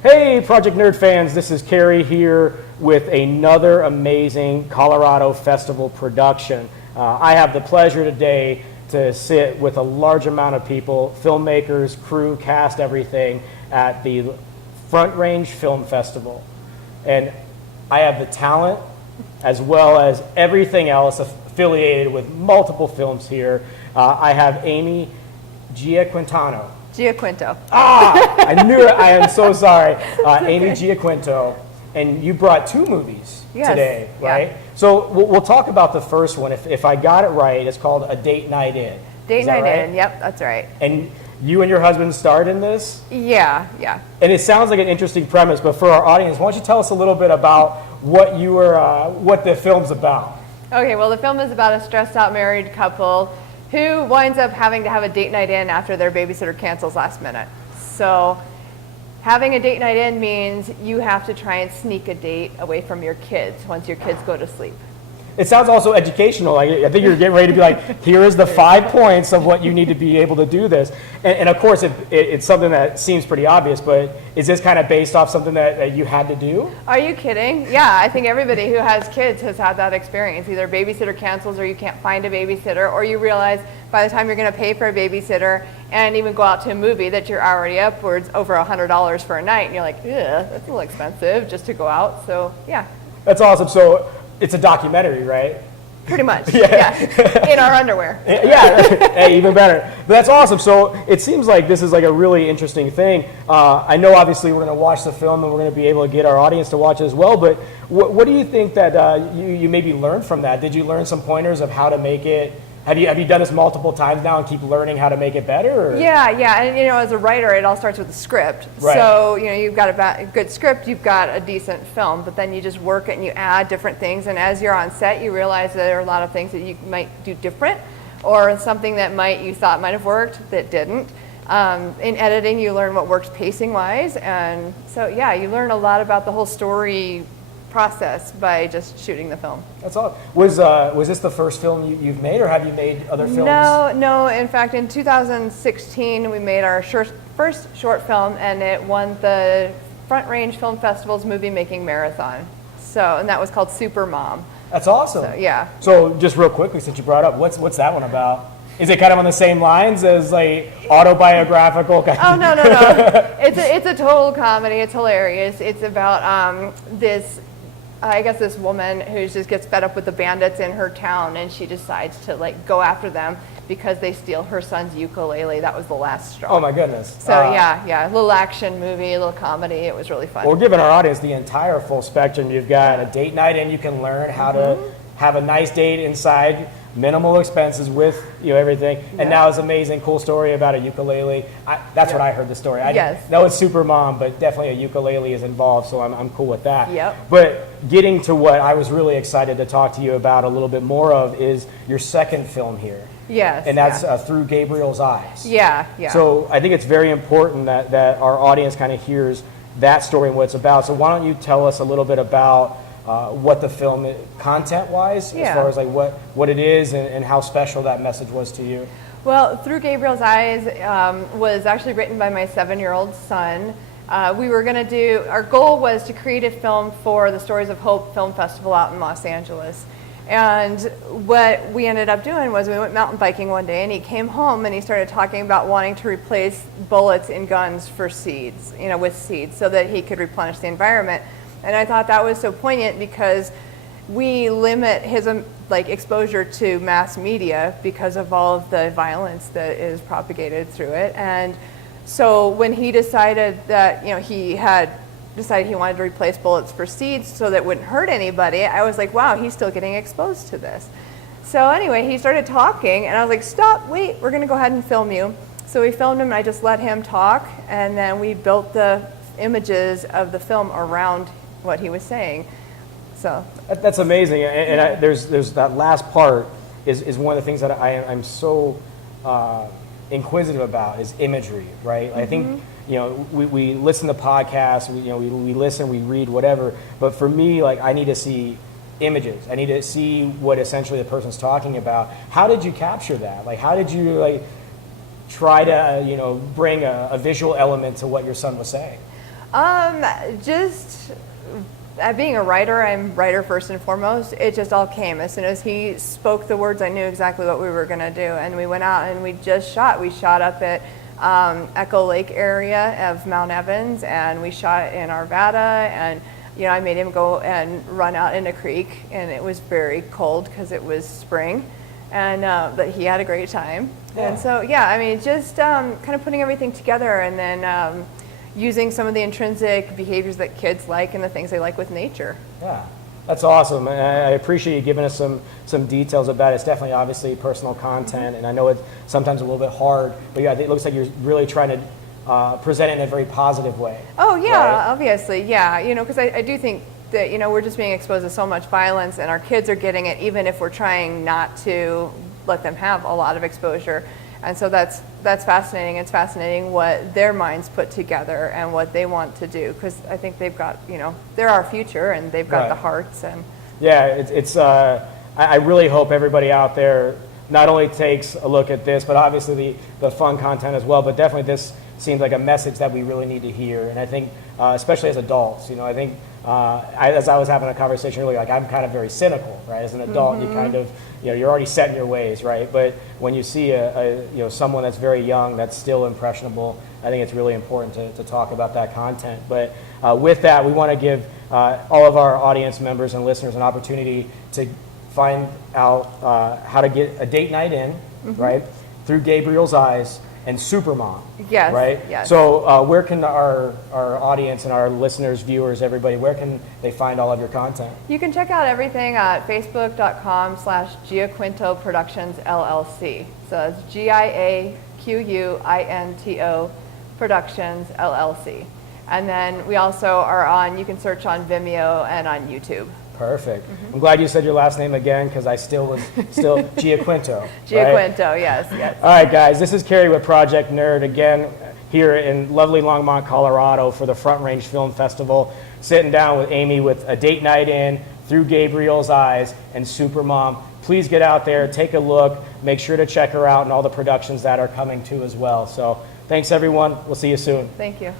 Hey, Project Nerd fans, this is Kerry here with another amazing Colorado Festival production. I have the pleasure today to sit with a large amount of people, filmmakers, crew, cast, everything, at the Front Range Film Festival. And I have the talent as well as everything else affiliated with multiple films here. I have Amy Giaquinto. I knew it. I am so sorry. Amy Giaquinto. And you brought two movies today, right? Yeah. So we'll talk about the first one. If I got it right, it's called A Date Night In. Date Night In, yep, that's right. And you and your husband starred in this? Yeah. And it sounds like an interesting premise, but for our audience, why don't you tell us a little bit about what the film's about? Okay, well, the film is about a stressed out married couple who winds up having to have a date night in after their babysitter cancels last minute. So having a date night in means you have to try and sneak a date away from your kids once your kids go to sleep. It sounds also educational. I think you're getting ready to be like, here is the 5 points of what you need to be able to do this. And of course, it's something that seems pretty obvious, but is this kind of based off something that you had to do? Are you kidding? Yeah, I think everybody who has kids has had that experience. Either babysitter cancels or you can't find a babysitter, or you realize by the time you're going to pay for a babysitter and even go out to a movie that you're already upwards over $100 for a night. And you're like, ugh, that's a little expensive just to go out. So, yeah. That's awesome. So it's a documentary, right? Pretty much, yeah. In our underwear. Yeah, hey, even better. But that's awesome. So it seems like this is like a really interesting thing. I know obviously we're going to watch the film and we're going to be able to get our audience to watch it as well, but what do you think that you maybe learned from that? Did you learn some pointers of how to make it? Have you done this multiple times now and keep learning how to make it better? Or? Yeah, and as a writer, it all starts with a script. Right. So you've got a good script, you've got a decent film, but then you just work it and you add different things. And as you're on set, you realize that there are a lot of things that you might do different, or something that you thought might have worked that didn't. In editing, you learn what works pacing wise, and so you learn a lot about the whole story process by just shooting the film. That's all. Was this the first film you've made, or have you made other films? No. In fact, in 2016, we made our first short film, and it won the Front Range Film Festival's movie making marathon. And that was called Super Mom. That's awesome. So, yeah. So just real quickly, since you brought it up, what's that one about? Is it kind of on the same lines as like autobiographical? Oh no. It's a total comedy. It's hilarious. It's about this woman who just gets fed up with the bandits in her town, and she decides to go after them because they steal her son's ukulele. That was the last straw. Oh my goodness. So a little action movie, a little comedy. It was really fun. We're giving our audience the entire full spectrum. You've got a date night, and you can learn how to have a nice date inside, minimal expenses with everything. And now it's amazing, cool story about a ukulele. That's what I heard the story. I didn't know it's Super Mom, but definitely a ukulele is involved, so I'm cool with that. Yep. But getting to what I was really excited to talk to you about a little bit more of is your second film here. Yes. And that's Through Gabriel's Eyes. Yeah. So I think it's very important that our audience kind of hears that story and what it's about. So why don't you tell us a little bit about what the film content-wise, as far as what it is and how special that message was to you. Well, Through Gabriel's Eyes was actually written by my 7-year-old son. Our goal was to create a film for the Stories of Hope Film Festival out in Los Angeles. And what we ended up doing was we went mountain biking one day, and he came home and he started talking about wanting to replace bullets in guns for seeds, with seeds, so that he could replenish the environment. And I thought that was so poignant because we limit his exposure to mass media because of all of the violence that is propagated through it. And so when he decided that he wanted to replace bullets for seeds so that it wouldn't hurt anybody, I was like, wow, he's still getting exposed to this. So anyway, he started talking, and I was like, stop, wait, we're going to go ahead and film you. So we filmed him, and I just let him talk, and then we built the images of the film around what he was saying. So that's amazing, and there's that last part is one of the things that I'm so inquisitive about is imagery, right? I think we listen to podcasts, we listen, we read, whatever. But for me, I need to see images. I need to see what essentially the person's talking about. How did you capture that? How did you try to bring a visual element to what your son was saying? Just being a writer, I'm writer first and foremost. It just all came. As soon as he spoke the words, I knew exactly what we were going to do. And we went out and we just shot. We shot up at Echo Lake area of Mount Evans, and we shot in Arvada. And I made him go and run out in a creek, and it was very cold because it was spring. And but he had a great time. Yeah. And so just kind of putting everything together, and then using some of the intrinsic behaviors that kids like and the things they like with nature. Yeah, that's awesome. And I appreciate you giving us some details about it. It's definitely obviously personal content, and I know it's sometimes a little bit hard, but yeah, it looks like you're really trying to present it in a very positive way. Oh yeah, right? Obviously, yeah. Because I do think that we're just being exposed to so much violence, and our kids are getting it even if we're trying not to let them have a lot of exposure. And so that's fascinating. It's fascinating what their minds put together and what they want to do, because I think they've got, they're our future, and they've got Right. the hearts. And yeah, I really hope everybody out there not only takes a look at this, but obviously the fun content as well, but definitely this seems like a message that we really need to hear. And I think, especially as adults, I think, as I was having a conversation earlier, like I'm kind of very cynical, right? As an adult, you kind of, you're already set in your ways, right? But when you see someone that's very young, that's still impressionable, I think it's really important to talk about that content. But with that, we want to give all of our audience members and listeners an opportunity to find out how to get a date night in, right? Through Gabriel's Eyes and Supermom. Yes, right? yes. So where can our audience and our listeners, viewers, everybody, where can they find all of your content? You can check out everything at facebook.com/Giaquinto Productions LLC. So it's GIAQUINTO Productions LLC. And then we also are you can search on Vimeo and on YouTube. Perfect. I'm glad you said your last name again, because I still Giaquinto. Giaquinto, right? yes. All right, guys, this is Kerry with Project Nerd again here in lovely Longmont, Colorado for the Front Range Film Festival, sitting down with Amy with a date night in Through Gabriel's Eyes and Supermom. Please get out there, take a look, make sure to check her out and all the productions that are coming too as well. So thanks, everyone. We'll see you soon. Thank you.